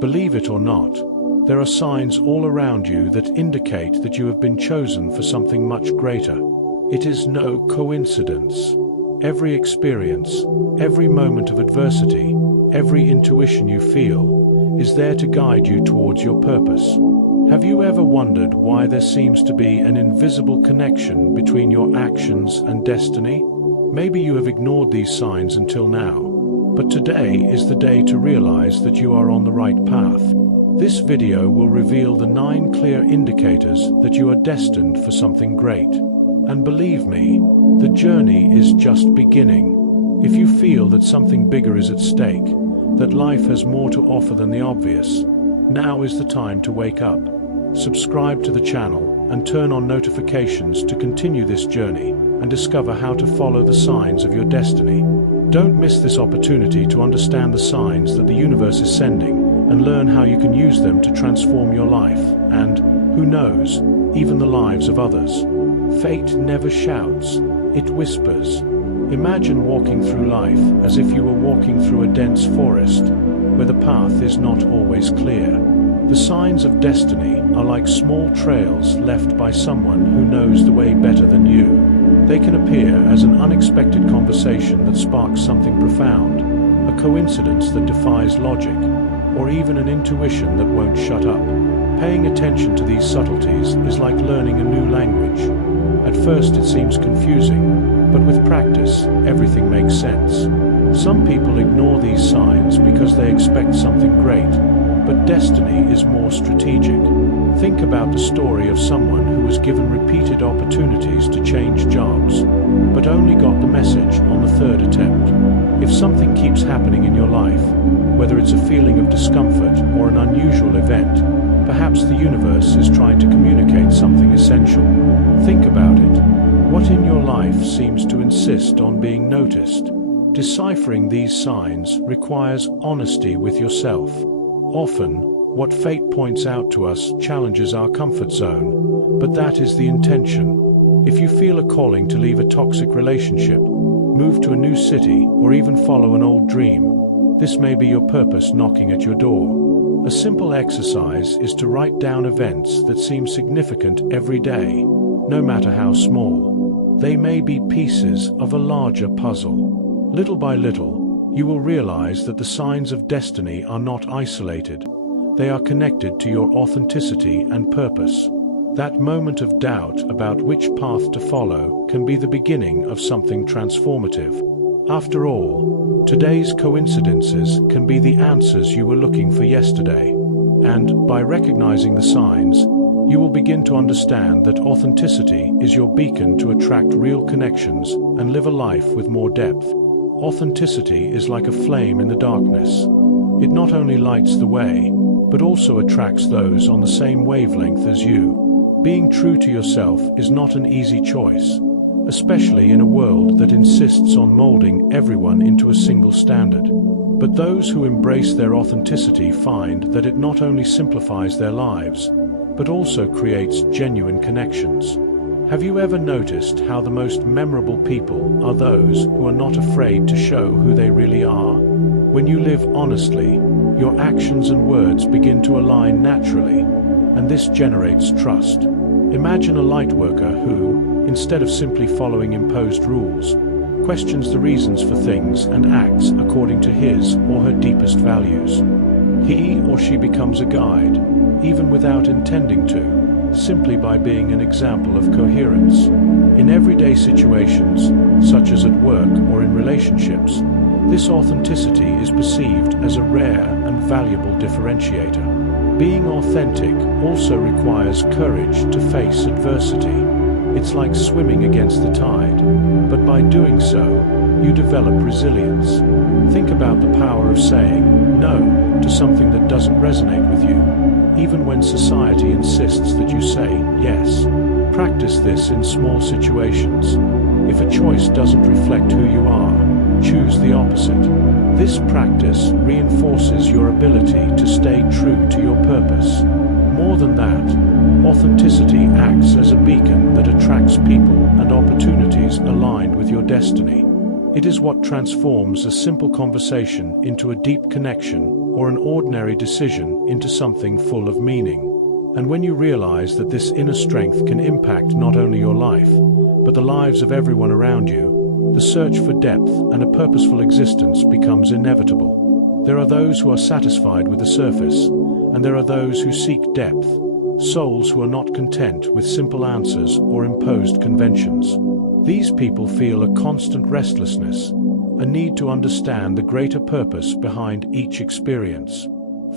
Believe it or not, there are signs all around you that indicate that you have been chosen for something much greater. It is no coincidence. Every experience, every moment of adversity, every intuition you feel, is there to guide you towards your purpose. Have you ever wondered why there seems to be an invisible connection between your actions and destiny? Maybe you have ignored these signs until now, but today is the day to realize that you are on the right path. This video will reveal the 9 clear indicators that you are destined for something great. And believe me, the journey is just beginning. If you feel that something bigger is at stake, that life has more to offer than the obvious, now is the time to wake up. Subscribe to the channel and turn on notifications to continue this journey and discover how to follow the signs of your destiny. Don't miss this opportunity to understand the signs that the universe is sending and learn how you can use them to transform your life and, who knows, even the lives of others. Fate never shouts, it whispers. Imagine walking through life as if you were walking through a dense forest, where the path is not always clear. The signs of destiny are like small trails left by someone who knows the way better than you. They can appear as an unexpected conversation that sparks something profound, a coincidence that defies logic, or even an intuition that won't shut up. Paying attention to these subtleties is like learning a new language. At first it seems confusing, but with practice, everything makes sense. Some people ignore these signs because they expect something great, but destiny is more strategic. Think about the story of someone who was given repeated opportunities to change jobs, but only got the message on the 3rd attempt. If something keeps happening in your life, whether it's a feeling of discomfort or an unusual event, perhaps the universe is trying to communicate something essential. Think about it. What in your life seems to insist on being noticed? Deciphering these signs requires honesty with yourself. Often, what fate points out to us challenges our comfort zone, but that is the intention. If you feel a calling to leave a toxic relationship, move to a new city, or even follow an old dream, this may be your purpose knocking at your door. A simple exercise is to write down events that seem significant every day, no matter how small. They may be pieces of a larger puzzle. Little by little, you will realize that the signs of destiny are not isolated. They are connected to your authenticity and purpose. That moment of doubt about which path to follow can be the beginning of something transformative. After all, today's coincidences can be the answers you were looking for yesterday. And by recognizing the signs, you will begin to understand that authenticity is your beacon to attract real connections and live a life with more depth. Authenticity is like a flame in the darkness. It not only lights the way, but also attracts those on the same wavelength as you. Being true to yourself is not an easy choice, especially in a world that insists on molding everyone into a single standard. But those who embrace their authenticity find that it not only simplifies their lives, but also creates genuine connections. Have you ever noticed how the most memorable people are those who are not afraid to show who they really are? When you live honestly, your actions and words begin to align naturally, and this generates trust. Imagine a lightworker who, instead of simply following imposed rules, questions the reasons for things and acts according to his or her deepest values. He or she becomes a guide, even without intending to, simply by being an example of coherence. In everyday situations, such as at work or in relationships, this authenticity is perceived as a rare and valuable differentiator. Being authentic also requires courage to face adversity. It's like swimming against the tide, but by doing so, you develop resilience. Think about the power of saying no to something that doesn't resonate with you, even when society insists that you say yes. Practice this in small situations. If a choice doesn't reflect who you are, choose the opposite. This practice reinforces your ability to stay true to your purpose. More than that, authenticity acts as a beacon that attracts people and opportunities aligned with your destiny. It is what transforms a simple conversation into a deep connection, or an ordinary decision into something full of meaning. And when you realize that this inner strength can impact not only your life, but the lives of everyone around you, the search for depth and a purposeful existence becomes inevitable. There are those who are satisfied with the surface, and there are those who seek depth, souls who are not content with simple answers or imposed conventions. These people feel a constant restlessness, a need to understand the greater purpose behind each experience.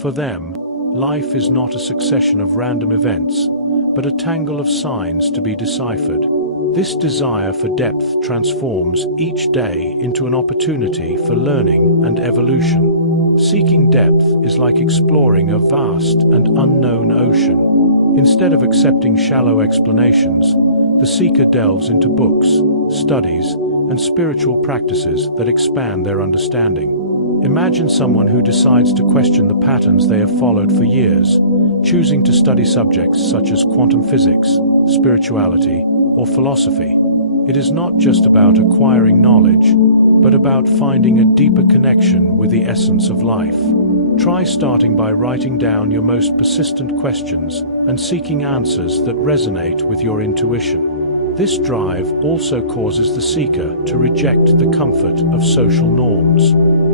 For them, life is not a succession of random events, but a tangle of signs to be deciphered. This desire for depth transforms each day into an opportunity for learning and evolution. Seeking depth is like exploring a vast and unknown ocean. Instead of accepting shallow explanations, the seeker delves into books, studies, and spiritual practices that expand their understanding. Imagine someone who decides to question the patterns they have followed for years, choosing to study subjects such as quantum physics, spirituality, or philosophy. It is not just about acquiring knowledge, but about finding a deeper connection with the essence of life. Try starting by writing down your most persistent questions and seeking answers that resonate with your intuition. This drive also causes the seeker to reject the comfort of social norms.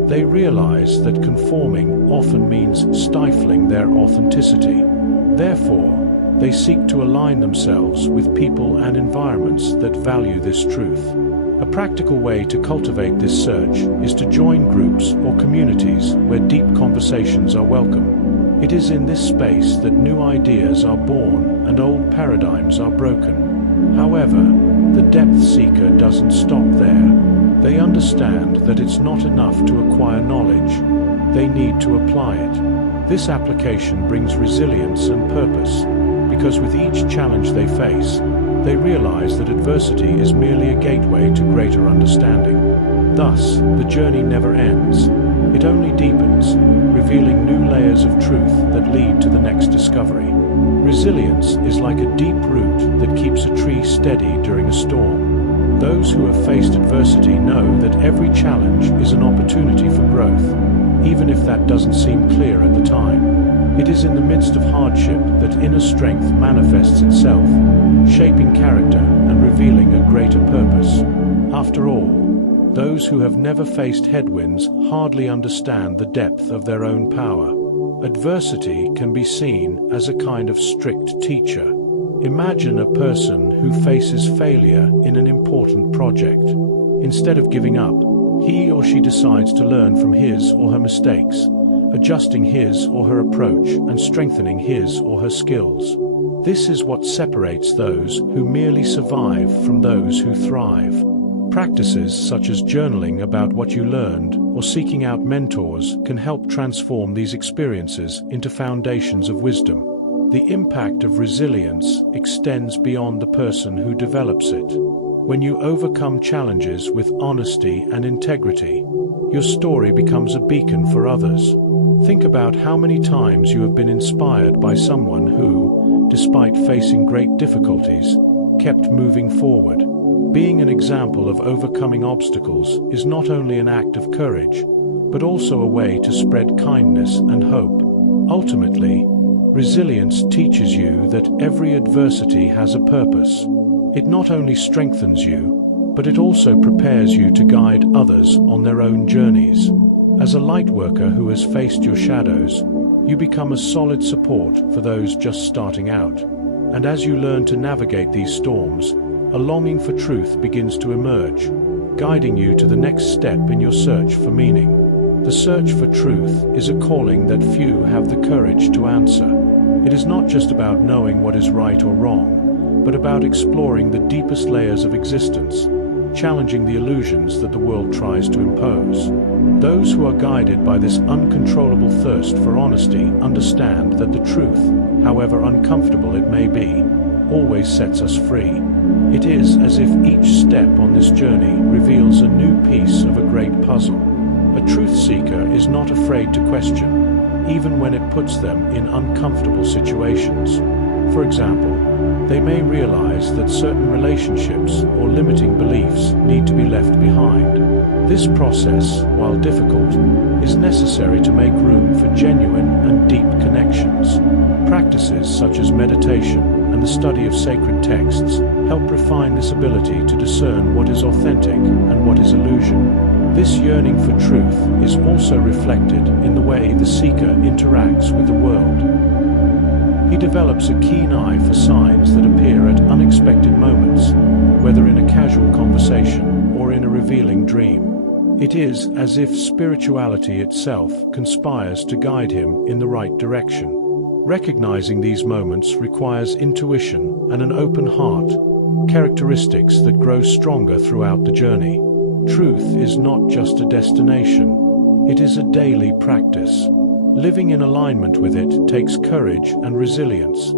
They realize that conforming often means stifling their authenticity. Therefore, they seek to align themselves with people and environments that value this truth. A practical way to cultivate this search is to join groups or communities where deep conversations are welcome. It is in this space that new ideas are born and old paradigms are broken. However, the depth seeker doesn't stop there. They understand that it's not enough to acquire knowledge. They need to apply it. This application brings resilience and purpose, because with each challenge they face, they realize that adversity is merely a gateway to greater understanding. Thus, the journey never ends. It only deepens, revealing new layers of truth that lead to the next discovery. Resilience is like a deep root that keeps a tree steady during a storm. Those who have faced adversity know that every challenge is an opportunity for growth, even if that doesn't seem clear at the time. It is in the midst of hardship that inner strength manifests itself, shaping character and revealing a greater purpose. After all, those who have never faced headwinds hardly understand the depth of their own power. Adversity can be seen as a kind of strict teacher. Imagine a person who faces failure in an important project. Instead of giving up, he or she decides to learn from his or her mistakes, adjusting his or her approach and strengthening his or her skills. This is what separates those who merely survive from those who thrive. Practices such as journaling about what you learned or seeking out mentors can help transform these experiences into foundations of wisdom. The impact of resilience extends beyond the person who develops it. When you overcome challenges with honesty and integrity, your story becomes a beacon for others. Think about how many times you have been inspired by someone who, despite facing great difficulties, kept moving forward. Being an example of overcoming obstacles is not only an act of courage, but also a way to spread kindness and hope. Ultimately, resilience teaches you that every adversity has a purpose. It not only strengthens you, but it also prepares you to guide others on their own journeys. As a light worker who has faced your shadows, you become a solid support for those just starting out. And as you learn to navigate these storms, a longing for truth begins to emerge, guiding you to the next step in your search for meaning. The search for truth is a calling that few have the courage to answer. It is not just about knowing what is right or wrong, but about exploring the deepest layers of existence, challenging the illusions that the world tries to impose. Those who are guided by this uncontrollable thirst for honesty understand that the truth, however uncomfortable it may be, always sets us free. It is as if each step on this journey reveals a new piece of a great puzzle. A truth seeker is not afraid to question, even when it puts them in uncomfortable situations. For example, they may realize that certain relationships or limiting beliefs need to be left behind. This process, while difficult, is necessary to make room for genuine and deep connections. Practices such as meditation and the study of sacred texts help refine this ability to discern what is authentic and what is illusion. This yearning for truth is also reflected in the way the seeker interacts with the world. He develops a keen eye for signs that appear at unexpected moments, whether in a casual conversation or in a revealing dream. It is as if spirituality itself conspires to guide him in the right direction. Recognizing these moments requires intuition and an open heart, characteristics that grow stronger throughout the journey. Truth is not just a destination, it is a daily practice. Living in alignment with it takes courage and resilience,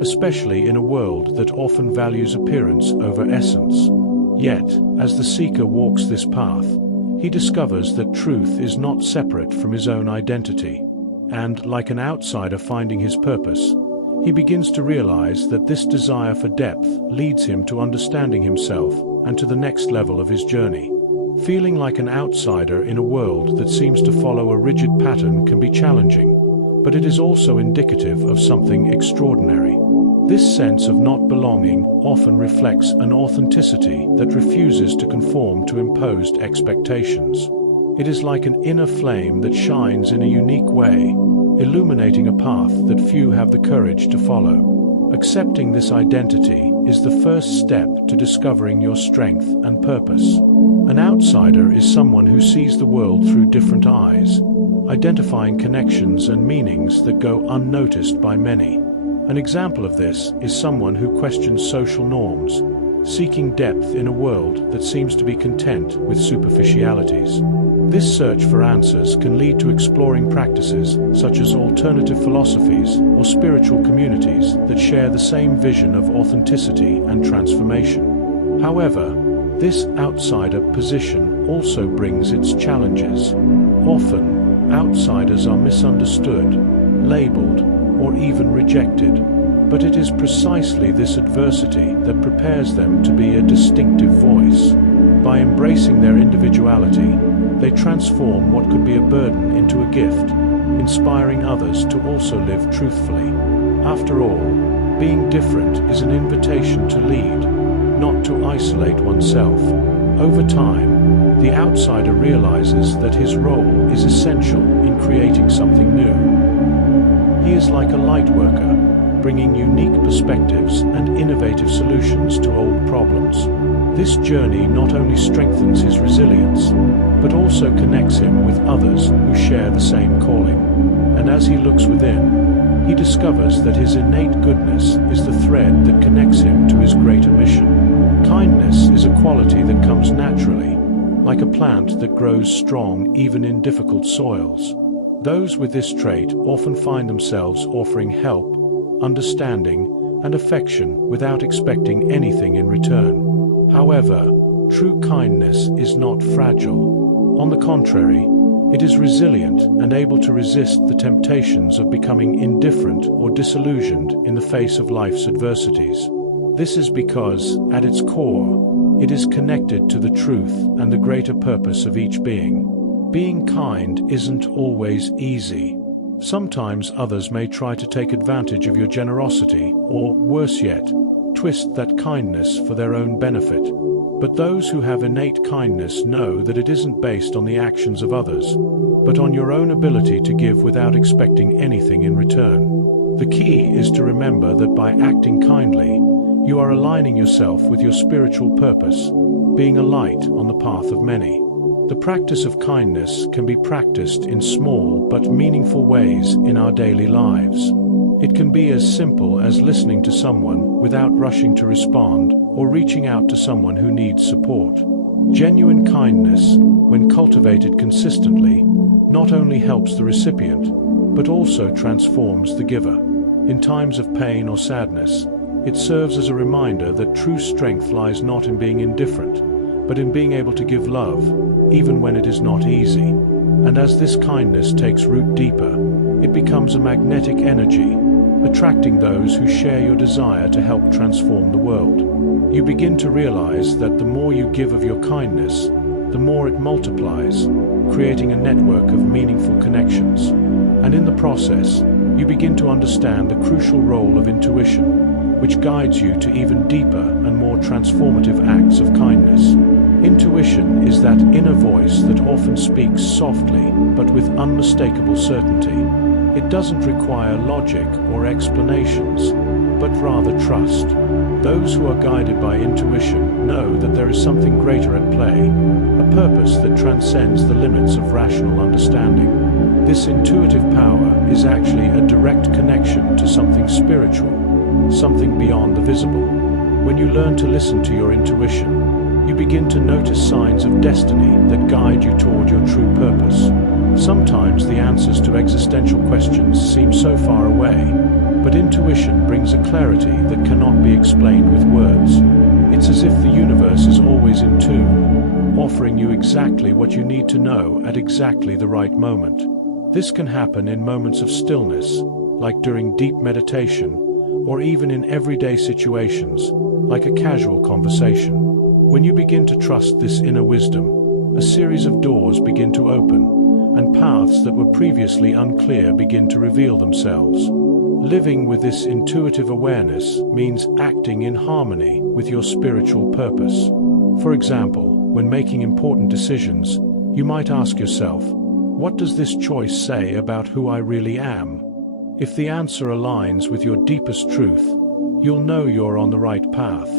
especially in a world that often values appearance over essence. Yet, as the seeker walks this path, he discovers that truth is not separate from his own identity, and, like an outsider finding his purpose, he begins to realize that this desire for depth leads him to understanding himself and to the next level of his journey. Feeling like an outsider in a world that seems to follow a rigid pattern can be challenging, but it is also indicative of something extraordinary. This sense of not belonging often reflects an authenticity that refuses to conform to imposed expectations. It is like an inner flame that shines in a unique way, illuminating a path that few have the courage to follow. Accepting this identity is the first step to discovering your strength and purpose. An outsider is someone who sees the world through different eyes, identifying connections and meanings that go unnoticed by many. An example of this is someone who questions social norms, seeking depth in a world that seems to be content with superficialities. This search for answers can lead to exploring practices such as alternative philosophies or spiritual communities that share the same vision of authenticity and transformation. However, this outsider position also brings its challenges. Often, outsiders are misunderstood, labeled, or even rejected, but it is precisely this adversity that prepares them to be a distinctive voice. By embracing their individuality, they transform what could be a burden into a gift, inspiring others to also live truthfully. After all, being different is an invitation to lead, not to isolate oneself. Over time, the outsider realizes that his role is essential in creating something new. He is like a light worker, bringing unique perspectives and innovative solutions to old problems. This journey not only strengthens his resilience, but also connects him with others who share the same calling. And as he looks within, he discovers that his innate goodness is the thread that connects him to his greater mission. Kindness is a quality that comes naturally, like a plant that grows strong even in difficult soils. Those with this trait often find themselves offering help, understanding, and affection without expecting anything in return. However, true kindness is not fragile. On the contrary, it is resilient and able to resist the temptations of becoming indifferent or disillusioned in the face of life's adversities. This is because, at its core, it is connected to the truth and the greater purpose of each being. Being kind isn't always easy. Sometimes others may try to take advantage of your generosity, or, worse yet, twist that kindness for their own benefit. But those who have innate kindness know that it isn't based on the actions of others, but on your own ability to give without expecting anything in return. The key is to remember that by acting kindly, you are aligning yourself with your spiritual purpose, being a light on the path of many. The practice of kindness can be practiced in small but meaningful ways in our daily lives. It can be as simple as listening to someone without rushing to respond, or reaching out to someone who needs support. Genuine kindness, when cultivated consistently, not only helps the recipient, but also transforms the giver. In times of pain or sadness, it serves as a reminder that true strength lies not in being indifferent, but in being able to give love, even when it is not easy. And as this kindness takes root deeper, it becomes a magnetic energy, attracting those who share your desire to help transform the world. You begin to realize that the more you give of your kindness, the more it multiplies, creating a network of meaningful connections. And in the process, you begin to understand the crucial role of intuition, which guides you to even deeper and more transformative acts of kindness. Intuition is that inner voice that often speaks softly but with unmistakable certainty. It doesn't require logic or explanations, but rather trust. Those who are guided by intuition know that there is something greater at play, a purpose that transcends the limits of rational understanding. This intuitive power is actually a direct connection to something spiritual, something beyond the visible. When you learn to listen to your intuition, you begin to notice signs of destiny that guide you toward your true purpose. Sometimes the answers to existential questions seem so far away, but intuition brings a clarity that cannot be explained with words. It's as if the universe is always in tune, offering you exactly what you need to know at exactly the right moment. This can happen in moments of stillness, like during deep meditation, or even in everyday situations, like a casual conversation. When you begin to trust this inner wisdom, a series of doors begin to open, and paths that were previously unclear begin to reveal themselves. Living with this intuitive awareness means acting in harmony with your spiritual purpose. For example, when making important decisions, you might ask yourself, what does this choice say about who I really am? If the answer aligns with your deepest truth, you'll know you're on the right path.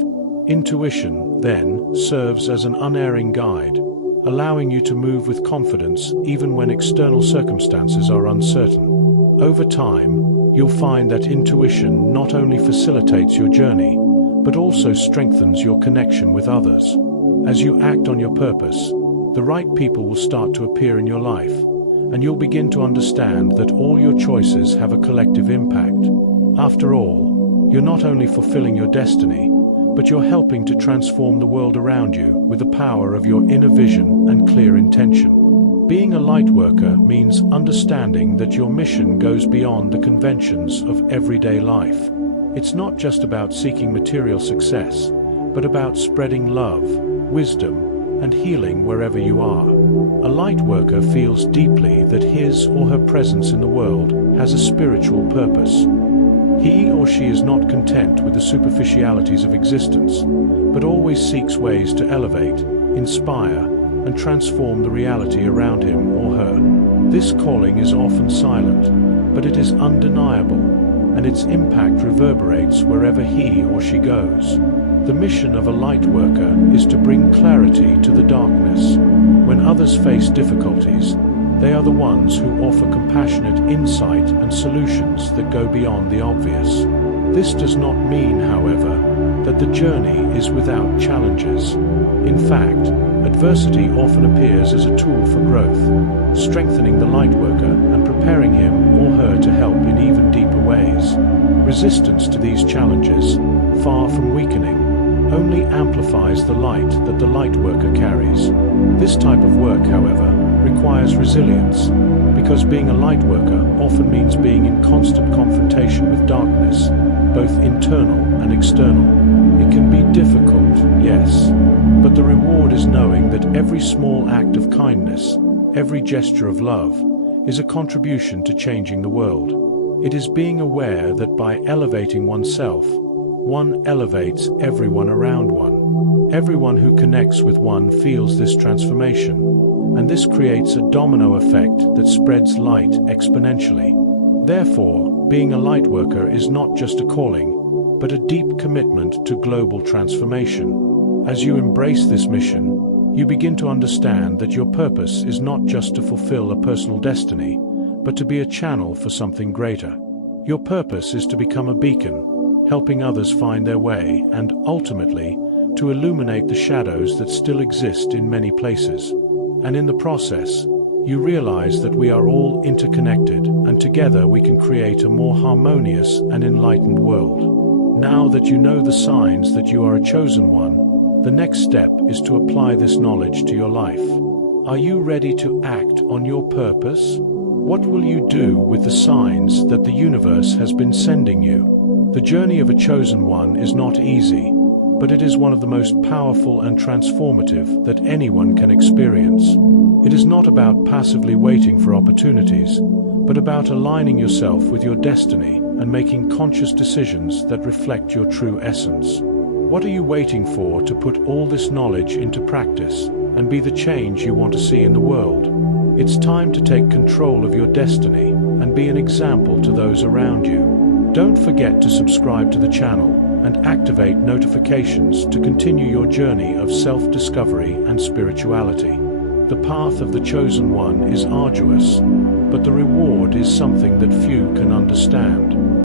Intuition, then, serves as an unerring guide, allowing you to move with confidence even when external circumstances are uncertain. Over time, you'll find that intuition not only facilitates your journey, but also strengthens your connection with others. As you act on your purpose, the right people will start to appear in your life, and you'll begin to understand that all your choices have a collective impact. After all, you're not only fulfilling your destiny, but you're helping to transform the world around you with the power of your inner vision and clear intention. Being a light worker means understanding that your mission goes beyond the conventions of everyday life. It's not just about seeking material success, but about spreading love, wisdom, and healing wherever you are. A light worker feels deeply that his or her presence in the world has a spiritual purpose. He or she is not content with the superficialities of existence, but always seeks ways to elevate, inspire, and transform the reality around him or her. This calling is often silent, but it is undeniable, and its impact reverberates wherever he or she goes. The mission of a light worker is to bring clarity to the darkness. When others face difficulties, they are the ones who offer compassionate insight and solutions that go beyond the obvious. This does not mean, however, that the journey is without challenges. In fact, adversity often appears as a tool for growth, strengthening the light worker and preparing him or her to help in even deeper ways. Resistance to these challenges, far from weakening, only amplifies the light that the light worker carries. This type of work, however, requires resilience, because being a light worker often means being in constant confrontation with darkness, both internal and external. It can be difficult, yes, but the reward is knowing that every small act of kindness, every gesture of love, is a contribution to changing the world. It is being aware that by elevating oneself, one elevates everyone around one. Everyone who connects with one feels this transformation, and this creates a domino effect that spreads light exponentially. Therefore, being a light worker is not just a calling, but a deep commitment to global transformation. As you embrace this mission, you begin to understand that your purpose is not just to fulfill a personal destiny, but to be a channel for something greater. Your purpose is to become a beacon, helping others find their way, and ultimately, to illuminate the shadows that still exist in many places. And in the process, you realize that we are all interconnected, and together we can create a more harmonious and enlightened world. Now that you know the signs that you are a chosen one, the next step is to apply this knowledge to your life. Are you ready to act on your purpose? What will you do with the signs that the universe has been sending you? The journey of a chosen one is not easy, but it is one of the most powerful and transformative that anyone can experience. It is not about passively waiting for opportunities, but about aligning yourself with your destiny and making conscious decisions that reflect your true essence. What are you waiting for to put all this knowledge into practice and be the change you want to see in the world? It's time to take control of your destiny and be an example to those around you. Don't forget to subscribe to the channel and activate notifications to continue your journey of self-discovery and spirituality. The path of the chosen one is arduous, but the reward is something that few can understand.